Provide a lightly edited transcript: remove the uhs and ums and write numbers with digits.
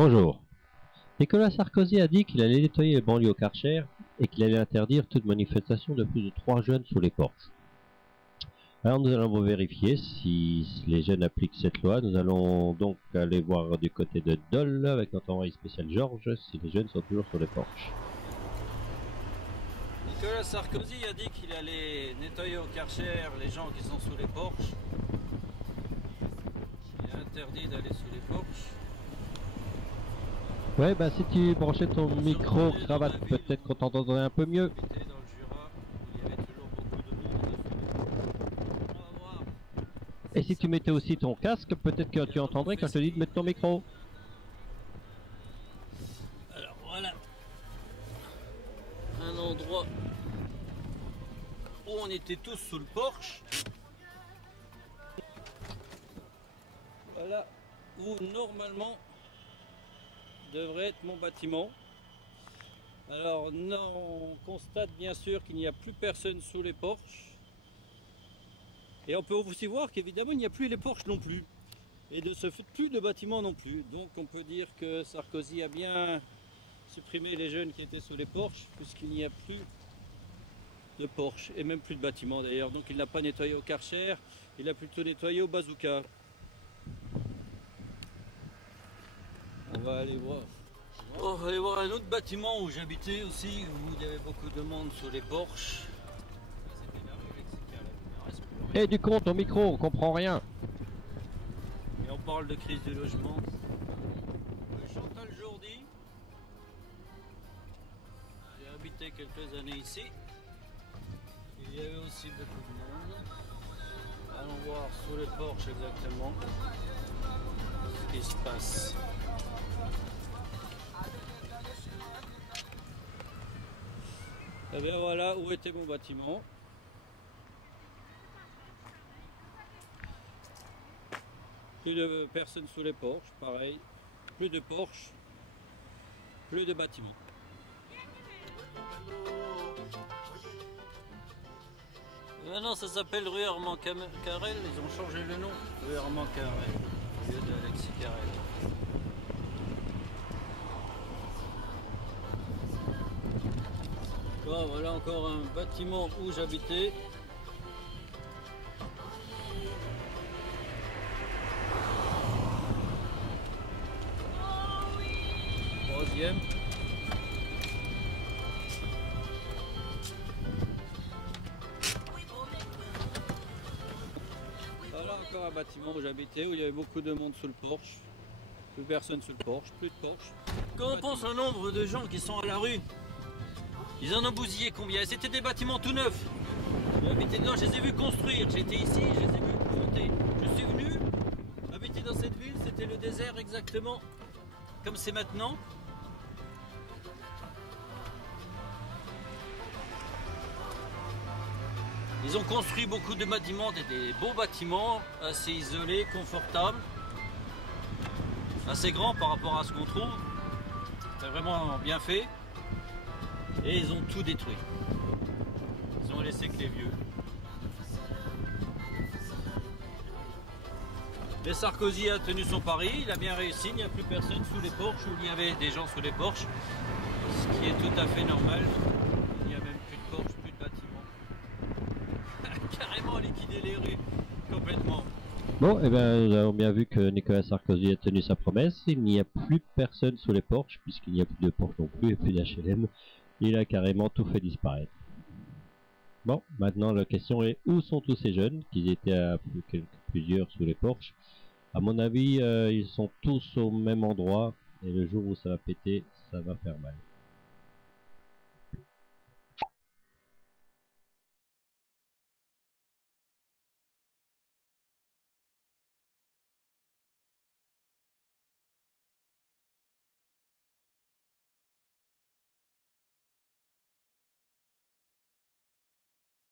Bonjour. Nicolas Sarkozy a dit qu'il allait nettoyer les banlieues au Karcher et qu'il allait interdire toute manifestation de plus de 3 jeunes sous les porches. Alors nous allons vérifier si les jeunes appliquent cette loi. Nous allons donc aller voir du côté de Dole avec notre envoyé spécial Georges si les jeunes sont toujours sur les porches. Nicolas Sarkozy a dit qu'il allait nettoyer au Karcher les gens qui sont sous les porches. Il est interdit d'aller sous les porches. Ouais, bah si tu branchais ton micro cravate, peut-être qu'on t'entendrait un peu mieux. Dans le Jura, il y avait toujours beaucoup de monde. On va voir. Et si tu mettais aussi ton casque, peut-être que tu entendrais quand je te dis de mettre ton micro. Alors voilà, un endroit où on était tous sous le porche. Voilà où normalement devrait être mon bâtiment. Alors non, on constate bien sûr qu'il n'y a plus personne sous les porches. Et on peut aussi voir qu'évidemment il n'y a plus les porches non plus. Et de ce fait plus de bâtiments non plus. Donc on peut dire que Sarkozy a bien supprimé les jeunes qui étaient sous les porches, puisqu'il n'y a plus de porches et même plus de bâtiments d'ailleurs. Donc il n'a pas nettoyé au Karcher, il a plutôt nettoyé au bazooka. On va aller voir. On va aller voir un autre bâtiment où j'habitais aussi, où il y avait beaucoup de monde sous les porches. Et du coup, ton micro, on comprend rien. Et on parle de crise du logement. Chantal Jourdi. J'ai habité quelques années ici. Il y avait aussi beaucoup de monde. Allons voir sous les porches exactement ce qui se passe. Et bien voilà où était mon bâtiment. Plus de personnes sous les porches, pareil. Plus de porches, plus de bâtiments. Maintenant ça s'appelle rue Armand Carrel, ils ont changé le nom. Rue Armand Carrel, au lieu d'Alexis Carrel. Voilà encore un bâtiment où j'habitais. Troisième. Voilà encore un bâtiment où j'habitais, où il y avait beaucoup de monde sous le porche. Plus personne sous le porche, plus de porche. Quand on pense au nombre de gens qui sont à la rue, ils en ont bousillé combien? C'était des bâtiments tout neufs. J'ai habité dedans, je les ai vus construire. J'étais ici, je les ai vus monter. Je suis venu habiter dans cette ville, c'était le désert exactement comme c'est maintenant. Ils ont construit beaucoup de bâtiments, des beaux bâtiments, assez isolés, confortables, assez grands par rapport à ce qu'on trouve. C'est vraiment bien fait. Et ils ont tout détruit. Ils ont laissé que les vieux. Et Sarkozy a tenu son pari, il a bien réussi, il n'y a plus personne sous les porches où il y avait des gens sous les porches. Ce qui est tout à fait normal. Il n'y a même plus de porches, plus de bâtiments. Carrément liquider les rues, complètement. Bon, et bien nous avons bien vu que Nicolas Sarkozy a tenu sa promesse. Il n'y a plus personne sous les porches, puisqu'il n'y a plus de porches non plus, et plus d'HLM. Il a carrément tout fait disparaître. Bon, maintenant la question est, où sont tous ces jeunes qui étaient à plusieurs sous les porches? À mon avis, ils sont tous au même endroit, et le jour où ça va péter, ça va faire mal.